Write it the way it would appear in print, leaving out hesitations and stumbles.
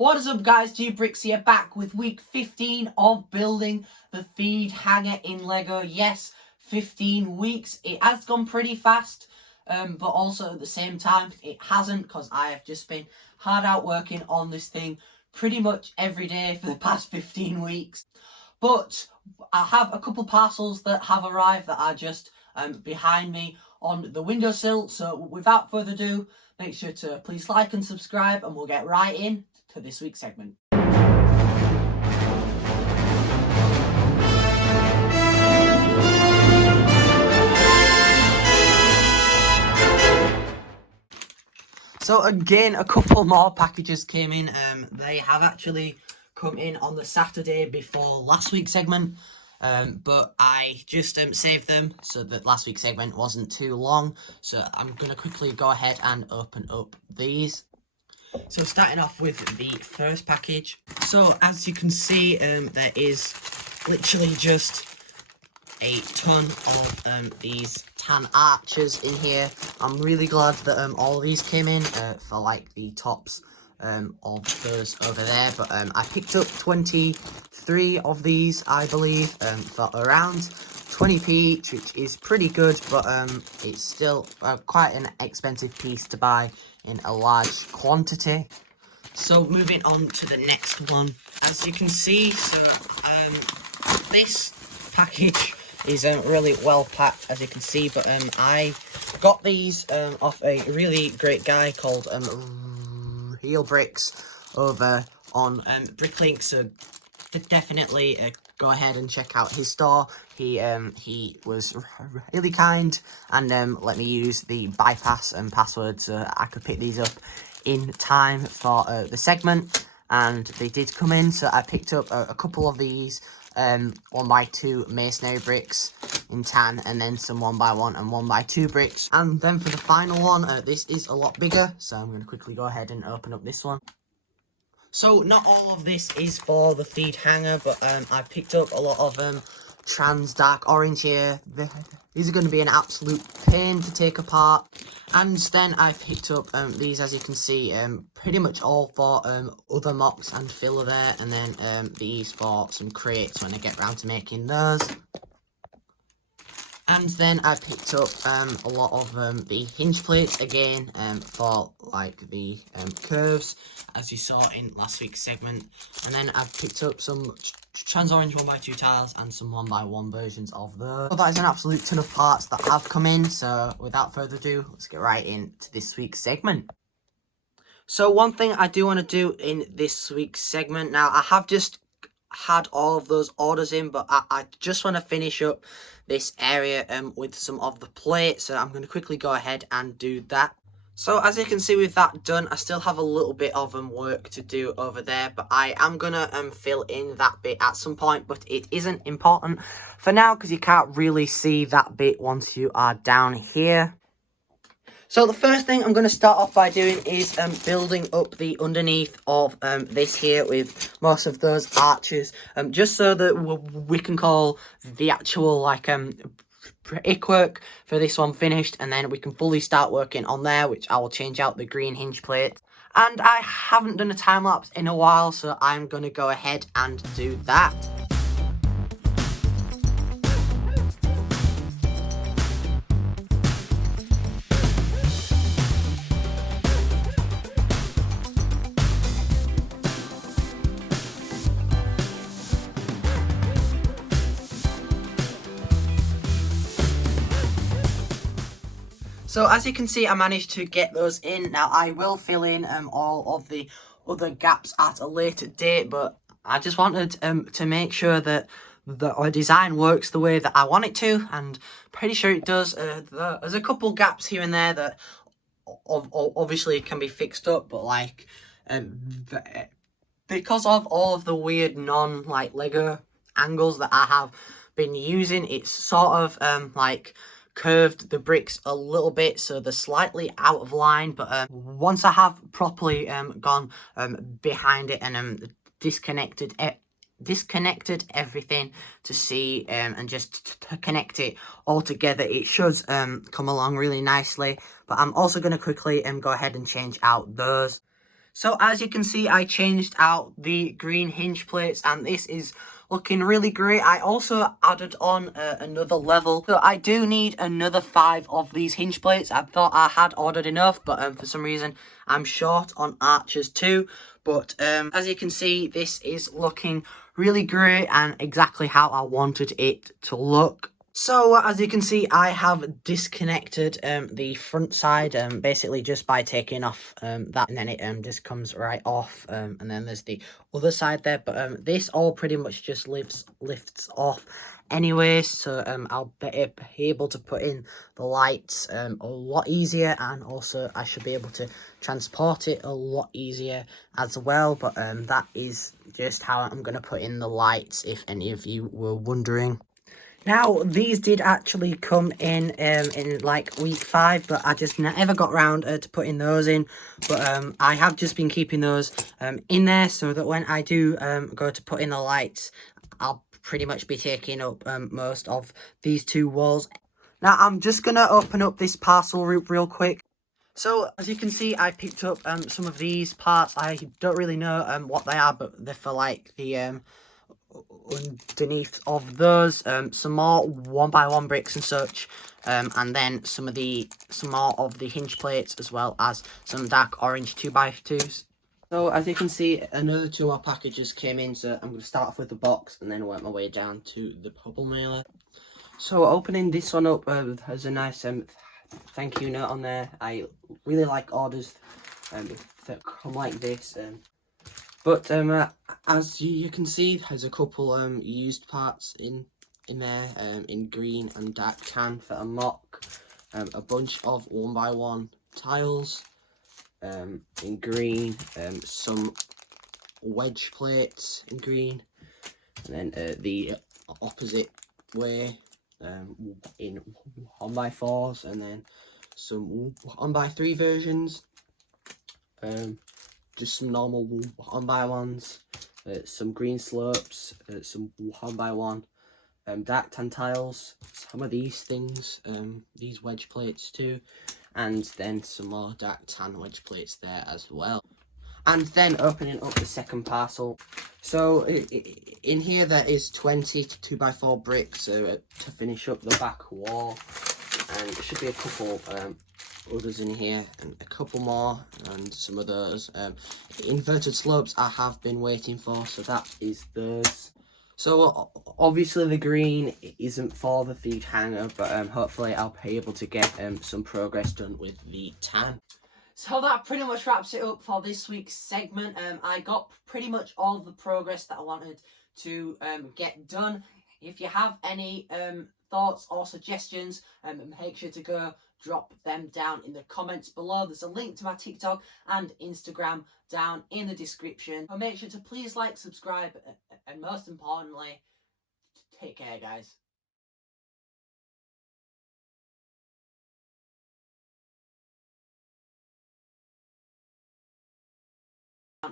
What is up guys, Brix here, back with week 15 of building the feed hanger in Lego. Yes, 15 weeks. It has gone pretty fast, but also at the same time it hasn't, because I have just been hard out working on this thing pretty much every day for the past 15 weeks. But I have a couple parcels that have arrived that are just behind me on the windowsill. So without further ado, make sure to please like and subscribe, and we'll get right in to this week's segment. So again, a couple more packages came in. They have actually come in on the Saturday before last week's segment, but I just saved them so that last week's segment wasn't too long. So I'm going to quickly go ahead and open up these. So starting off with the first package. So as you can see, there is literally just a ton of these tan archers in here. I'm really glad that all of these came in for like the tops of those over there. But I picked up 23 of these, I believe, for around 20p each, which is pretty good, but it's still quite an expensive piece to buy in a large quantity. So moving on to the next one, as you can see, so this package is really well packed, as you can see, but I got these off a really great guy called Heel Brix over on Bricklink, so definitely go ahead and check out his store. He was really kind and let me use the bypass and password so I could pick these up in time for the segment, and they did come in. So I picked up a couple of these 1x2 masonry bricks in tan, and then some 1x1 and 1x2 bricks. And then for the final one, this is a lot bigger, so I'm going to quickly go ahead and open up this one. So not all of this is for the feed hanger, but I picked up a lot of trans dark orange here. These are going to be an absolute pain to take apart. And then I picked up these, as you can see, pretty much all for other mocs and filler there, and then these for some crates when I get round to making those. And then I picked up a lot of the hinge plates again for like the curves, as you saw in last week's segment. And then I picked up some trans orange 1x2 tiles and some 1x1 versions of those. So that is an absolute ton of parts that have come in. So without further ado, let's get right into this week's segment. So one thing I do want to do in this week's segment, now I have just had all of those orders in, but I just want to finish up this area with some of the plates, so I'm going to quickly go ahead and do that. So as you can see, with that done, I still have a little bit of work to do over there, but I am going to fill in that bit at some point, but it isn't important for now because you can't really see that bit once you are down here. So the first thing I'm going to start off by doing is building up the underneath of this here with most of those arches, just so that we can call the actual like brickwork for this one finished, and then we can fully start working on there, which I will change out the green hinge plate. And I haven't done a time lapse in a while, so I'm going to go ahead and do that. So as you can see, I managed to get those in. Now I will fill in all of the other gaps at a later date, but I just wanted to make sure that the design works the way that I want it to, and pretty sure it does. There's a couple gaps here and there that obviously can be fixed up, but like because of all of the weird non-like Lego angles that I have been using, it's sort of like curved the bricks a little bit, so they're slightly out of line. But once I have properly gone behind it and disconnected everything to see and just to connect it all together, it should come along really nicely. But I'm also going to quickly go ahead and change out those. So as you can see, I changed out the green hinge plates and this is looking really great. I also added on another level. So I do need another 5 of these hinge plates. I thought I had ordered enough, but for some reason I'm short on archers too. But as you can see, this is looking really great and exactly how I wanted it to look. So as you can see, I have disconnected the front side basically just by taking off that, and then it just comes right off, and then there's the other side there, but this all pretty much just lifts off anyway, so I'll be able to put in the lights a lot easier, and also I should be able to transport it a lot easier as well. But that is just how I'm going to put in the lights, if any of you were wondering. Now, these did actually come in like week 5, but I just never got round to putting those in. But I have just been keeping those in there so that when I do go to put in the lights, I'll pretty much be taking up most of these 2 walls. Now, I'm just going to open up this parcel route real quick. So, as you can see, I picked up some of these parts. I don't really know what they are, but they're for like the underneath of those, some more 1x1 bricks and such, and then some more of the hinge plates, as well as some dark orange 2x2s. So as you can see, another 2 more packages came in, so I'm going to start off with the box and then work my way down to the bubble mailer. So opening this one up, has a nice thank you note on there. I really like orders that come like this. But as you can see, there's a couple used parts in there, in green and dark tan for a mock, a bunch of 1x1 tiles in green, some wedge plates in green, and then the opposite way in 1x4s, and then some 1x3 versions. Just some normal 1x1s, some green slopes, some 1x1 dark tan tiles, some of these things, these wedge plates too, and then some more dark tan wedge plates there as well. And then opening up the second parcel. So in here there is 20 2x4 bricks to finish up the back wall, and there should be a couple others in here, and a couple more, and some of those inverted slopes I have been waiting for, so that is those. So obviously the green isn't for the feed hanger, but hopefully I'll be able to get some progress done with the tan. So that pretty much wraps it up for this week's segment. I got pretty much all the progress that I wanted to get done. If you have any thoughts or suggestions, make sure to go drop them down in the comments below. There's a link to my TikTok and Instagram down in the description. So make sure to please like, subscribe, and most importantly, take care, guys.